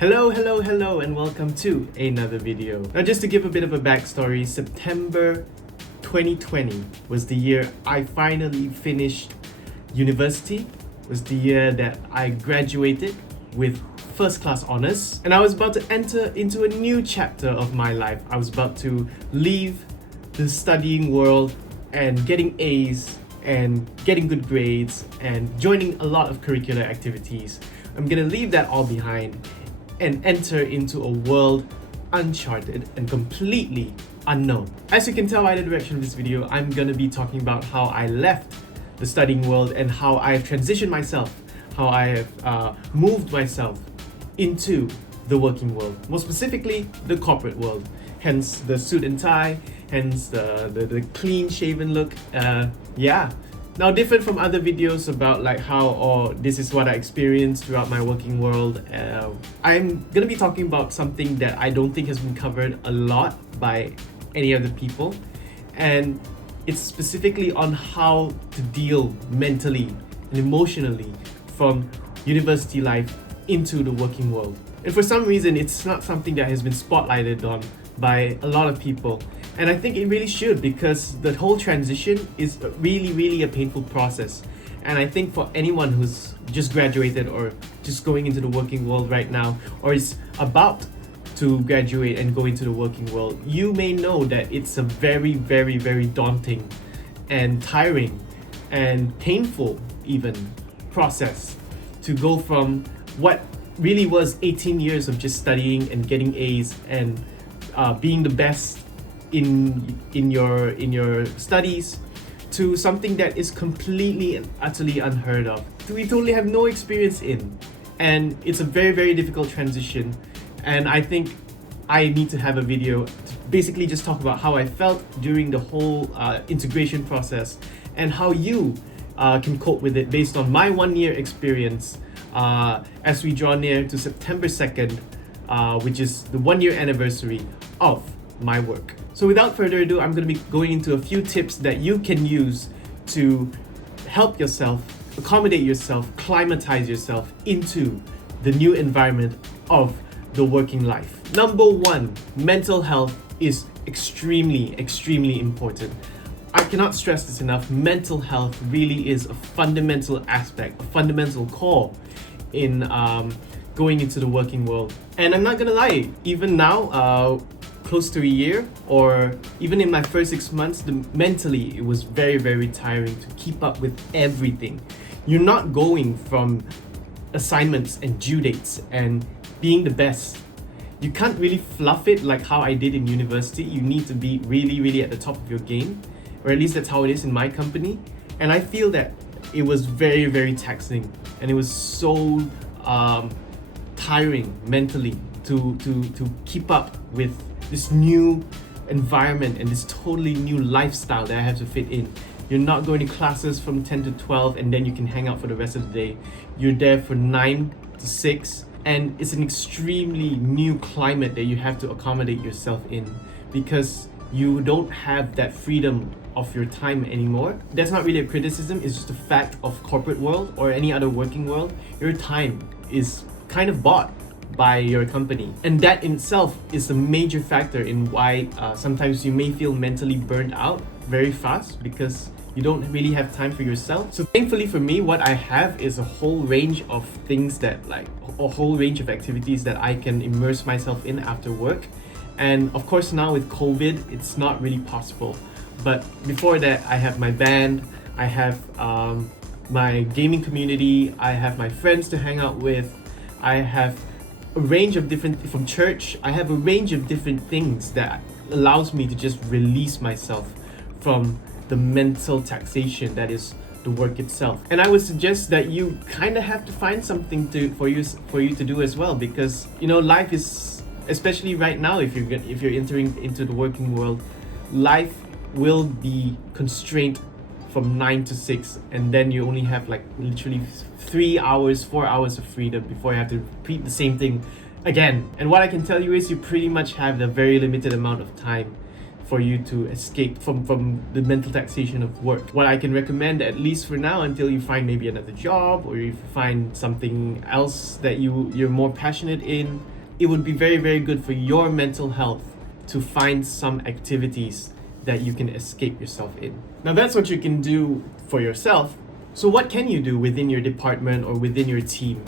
Hello, and welcome to another video. Now, just to give a bit of a backstory, September 2020 was the year I finally finished university, was the year that I graduated with first class honors, and I was about to enter into a new chapter of my life. I was about to leave the studying world and getting A's and getting good grades and joining a lot of curricular activities. I'm gonna leave that all behind and enter into a world uncharted and completely unknown. As you can tell by the direction of this video, I'm gonna be talking about how I left the studying world and how I've transitioned myself, how I have moved myself into the working world, more specifically the corporate world. Hence the suit and tie, hence the clean shaven look. Now, different from other videos about like how this is what I experienced throughout my working world, I'm gonna be talking about something that I don't think has been covered a lot by any other people, and it's specifically on how to deal mentally and emotionally from university life into the working world. And for some reason, it's not something that has been spotlighted on by a lot of people. And I think it really should, because the whole transition is really a painful process. And I think for anyone who's just graduated or just going into the working world right now, or is about to graduate and go into the working world, you may know that it's a very daunting and tiring and painful even process to go from what really was 18 years of just studying and getting A's and being the best in your studies to something that is completely and utterly unheard of, we totally have no experience in. And it's a very difficult transition, and I think I need to have a video to basically just talk about how I felt during the whole integration process and how you can cope with it based on my 1 year experience as we draw near to September 2nd, which is the 1 year anniversary of my work. So without further ado, I'm going to be going into a few tips that you can use to help yourself, accommodate yourself, climatize yourself into the new environment of the working life. Number one, mental health is extremely important. I cannot stress this enough. Mental health really is a fundamental aspect, a fundamental core in going into the working world. And I'm not gonna lie, even now, close to a year, or even in my first 6 months, mentally it was very tiring to keep up with everything. You're not going from assignments and due dates and being the best. You can't really fluff it like how I did in university. You need to be really at the top of your game, or at least that's how it is in my company. And I feel that it was very taxing, and it was so tiring mentally to keep up with this new environment and this totally new lifestyle that I have to fit in. You're not going to classes from 10 to 12 and then you can hang out for the rest of the day. You're there for 9 to 6, and it's an extremely new climate that you have to accommodate yourself in, because you don't have that freedom of your time anymore. That's not really a criticism, it's just a fact of corporate world or any other working world. Your time is kind of bought by your company, and that in itself is a major factor in why sometimes you may feel mentally burnt out very fast, because you don't really have time for yourself. So thankfully for me, what I have is a whole range of things that, like a whole range of activities that I can immerse myself in after work. And of course now with COVID, it's not really possible. But before that, I have my band, I have my gaming community, I have my friends to hang out with, I have a range of different, from church, I have a range of different things that allows me to just release myself from the mental taxation that is the work itself. And I would suggest that you kind of have to find something for you to do as well, because life is, especially right now, if you're entering into the working world, life will be constrained from 9 to 6, and then you only have like literally 3 hours, 4 hours of freedom before you have to repeat the same thing again. And what I can tell you is you pretty much have the very limited amount of time for you to escape from the mental taxation of work. What I can recommend, at least for now, until you find maybe another job or you find something else that you're more passionate in, it would be very, very good for your mental health to find some activities that you can escape yourself in. Now that's what you can do for yourself. So what can you do within your department or within your team?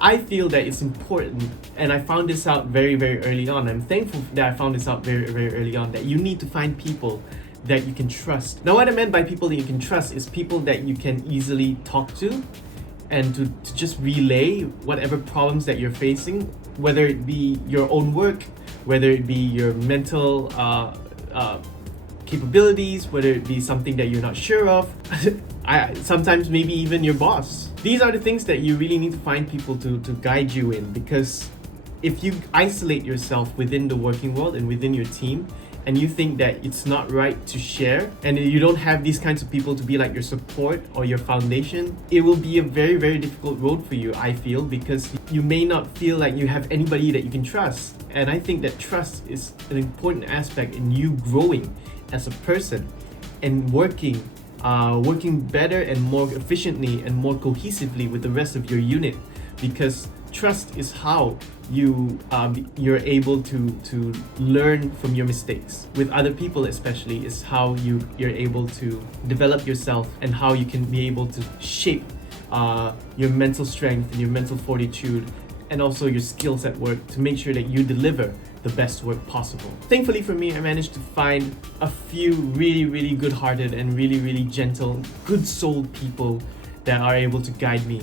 I feel that it's important, and I found this out very, very early on. I'm thankful that I found this out very, very early on, that you need to find people that you can trust. Now, what I meant by people that you can trust is people that you can easily talk to and to just relay whatever problems that you're facing, whether it be your own work, whether it be your mental capabilities, whether it be something that you're not sure of. Sometimes maybe even your boss. These are the things that you really need to find people to guide you in, because if you isolate yourself within the working world and within your team, and you think that it's not right to share, and you don't have these kinds of people to be like your support or your foundation, it will be a very, very difficult road for you, I feel, because you may not feel like you have anybody that you can trust. And I think that trust is an important aspect in you growing as a person and working better and more efficiently and more cohesively with the rest of your unit, because trust is how you're able to learn from your mistakes. With other people especially is how you're able to develop yourself, and how you can be able to shape your mental strength and your mental fortitude, and also your skills at work, to make sure that you deliver the best work possible. Thankfully for me, I managed to find a few really, really good-hearted and really, really gentle, good-souled people that are able to guide me.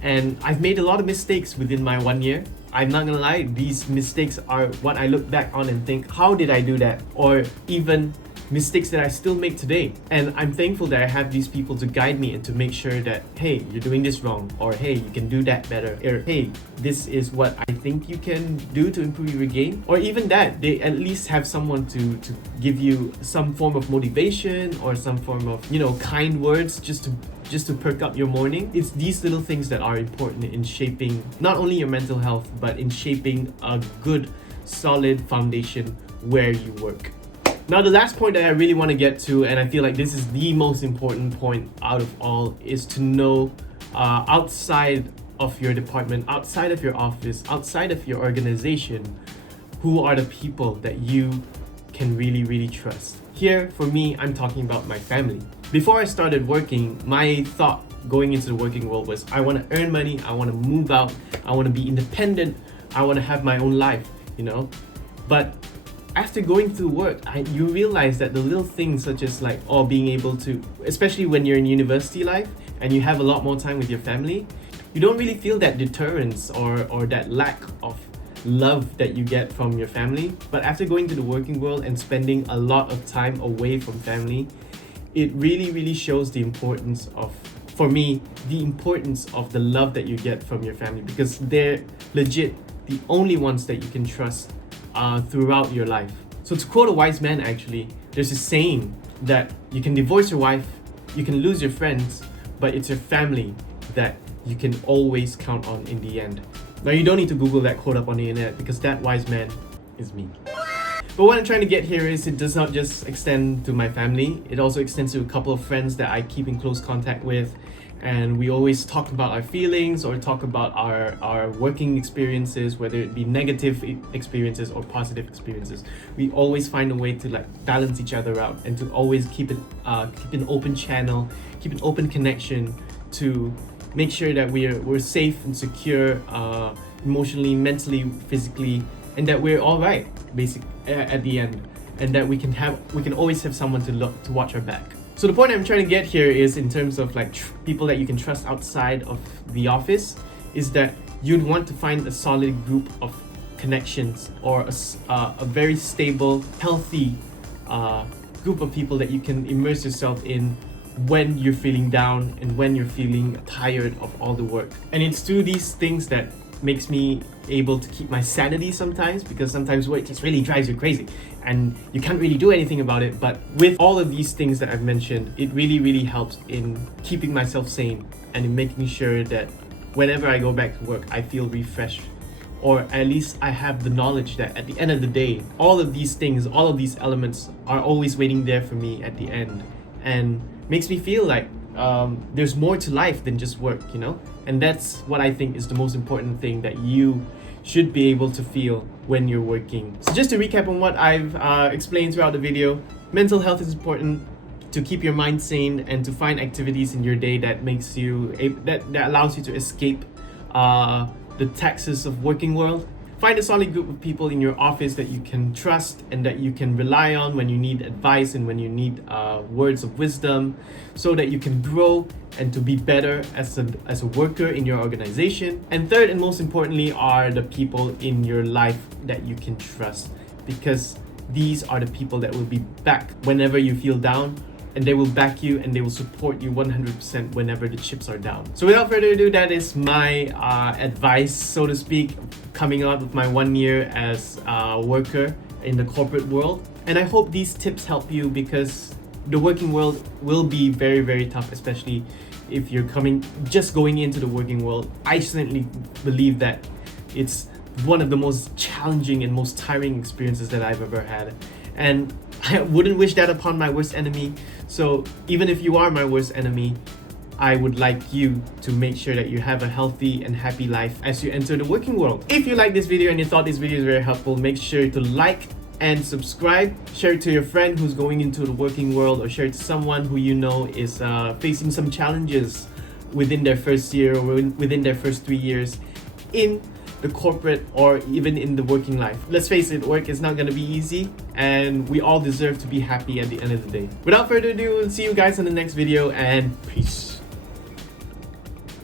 And I've made a lot of mistakes within my 1 year. I'm not gonna lie, these mistakes are what I look back on and think, how did I do that? Or even mistakes that I still make today. And I'm thankful that I have these people to guide me and to make sure that, hey, you're doing this wrong, or hey, you can do that better, or hey, this is what I think you can do to improve your game. Or even that, they at least have someone to give you some form of motivation or some form of, kind words just to perk up your morning. It's these little things that are important in shaping not only your mental health, but in shaping a good, solid foundation where you work. Now, the last point that I really want to get to, and I feel like this is the most important point out of all, is to know outside of your department, outside of your office, outside of your organization, who are the people that you can really, really trust. Here, for me, I'm talking about my family. Before I started working, my thought going into the working world was, I want to earn money, I want to move out, I want to be independent, I want to have my own life, But after going through work, you realize that the little things, such as being able to, especially when you're in university life and you have a lot more time with your family, you don't really feel that deterrence or that lack of love that you get from your family. But after going to the working world and spending a lot of time away from family, it really, really shows the importance of, for me, the importance of the love that you get from your family, because they're legit the only ones that you can trust throughout your life. So to quote a wise man, actually, there's a saying that you can divorce your wife, you can lose your friends, but it's your family that you can always count on in the end. Now, you don't need to Google that quote up on the internet, because that wise man is me. But what I'm trying to get here is, it does not just extend to my family, it also extends to a couple of friends that I keep in close contact with. And we always talk about our feelings or talk about our working experiences, whether it be negative experiences or positive experiences. We always find a way to balance each other out, and to always keep an open channel, keep an open connection, to make sure that we're safe and secure, emotionally, mentally, physically, and that we're all right, at the end, and that we can always have someone to watch our back. So the point I'm trying to get here is, in terms of people that you can trust outside of the office, is that you'd want to find a solid group of connections, or a very stable, healthy group of people that you can immerse yourself in when you're feeling down and when you're feeling tired of all the work. And it's through these things that makes me able to keep my sanity sometimes, because sometimes work just really drives you crazy and you can't really do anything about it. But with all of these things that I've mentioned, it really, really helps in keeping myself sane and in making sure that whenever I go back to work, I feel refreshed or at least I have the knowledge that at the end of the day, all of these things, all of these elements are always waiting there for me at the end, and makes me feel like there's more to life than just work, you know? And that's what I think is the most important thing that you should be able to feel when you're working. So just to recap on what I've explained throughout the video, mental health is important to keep your mind sane and to find activities in your day that makes you that allows you to escape the taxes of working world. Find a solid group of people in your office that you can trust and that you can rely on when you need advice and when you need words of wisdom, so that you can grow and to be better as a worker in your organization. And third and most importantly are the people in your life that you can trust, because these are the people that will be back whenever you feel down, and they will back you and they will support you 100% whenever the chips are down. So without further ado, that is my advice, so to speak, coming out of my 1 year as a worker in the corporate world. And I hope these tips help you, because the working world will be very, very tough, especially if you're just going into the working world. I certainly believe that it's one of the most challenging and most tiring experiences that I've ever had. And I wouldn't wish that upon my worst enemy. So even if you are my worst enemy, I would like you to make sure that you have a healthy and happy life as you enter the working world. If you like this video and you thought this video is very helpful, make sure to like and subscribe. Share it to your friend who's going into the working world, or share it to someone who you know is facing some challenges within their first year or within their first 3 years in the corporate or even in the working life. Let's face it, work is not going to be easy, and we all deserve to be happy at the end of the day. Without further ado, we'll see you guys in the next video, and peace.